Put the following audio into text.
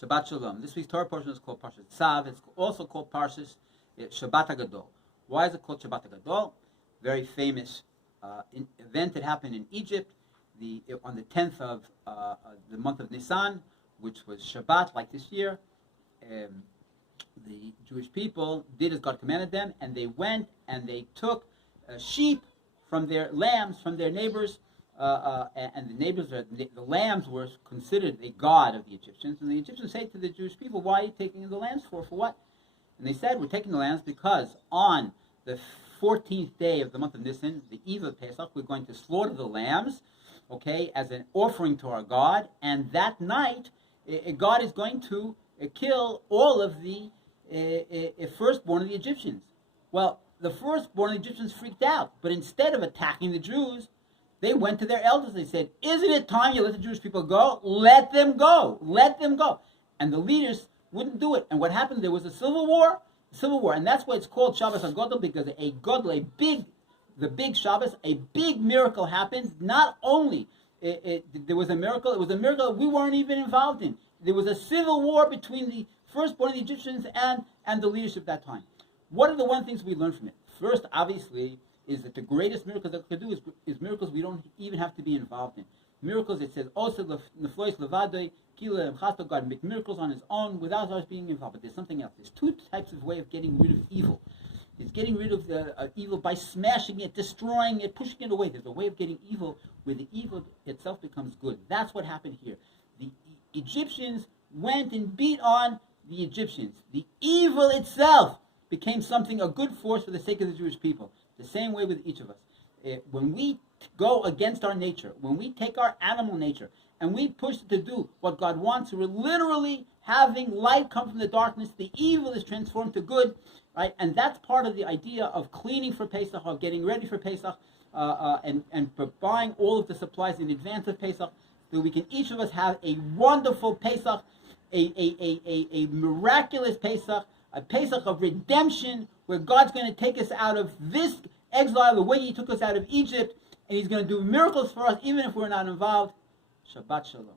Shabbat Shalom. This week's Torah portion is called ParshatTzav. It's also called Shabbat HaGadol. Why is it called Shabbat HaGadol? Very famous event that happened in Egypt on the 10th of the month of Nisan, which was Shabbat, like this year. The Jewish people did as God commanded them, and they went and they took sheep from their lambs, from their neighbors, and the lambs were considered a god of the Egyptians. And the Egyptians say to the Jewish people, "Why are you taking the lambs for what?" And they said, "We're taking the lambs because on the 14th day of the month of Nisan, the eve of Pesach, we're going to slaughter the lambs, okay, as an offering to our God. And that night, God is going to kill all of the firstborn of the Egyptians." Well, the firstborn of the Egyptians freaked out, but instead of attacking the Jews, they went to their elders. They said, "Isn't it time you let the Jewish people go? Let them go. Let them go." And the leaders wouldn't do it. And what happened? There was a civil war. And that's why it's called Shabbat HaGadol, because the big Shabbos, a big miracle happened. Not only there was a miracle, it was a miracle we weren't even involved in. There was a civil war between the firstborn of the Egyptians and the leadership at that time. What are the one things we learn from it? First, obviously, is that the greatest miracles that we could do is miracles we don't even have to be involved in. Miracles, it says, also neflois levadoi, kila emchasto, God make miracles on his own without us being involved. But there's something else. There's two types of way of getting rid of evil. It's getting rid of evil by smashing it, destroying it, pushing it away. There's a way of getting evil where the evil itself becomes good. That's what happened here. The Egyptians went and beat on the Egyptians. The evil itself became a good force for the sake of the Jewish people. The same way with each of us. When we go against our nature, when we take our animal nature and we push it to do what God wants, we're literally having light come from the darkness. The evil is transformed to good, right? And that's part of the idea of cleaning for Pesach, of getting ready for Pesach, and buying all of the supplies in advance of Pesach, so we can each of us have a wonderful Pesach, a miraculous Pesach, a Pesach of redemption, where God's going to take us out of this exile the way He took us out of Egypt, and He's going to do miracles for us even if we're not involved. Shabbat Shalom.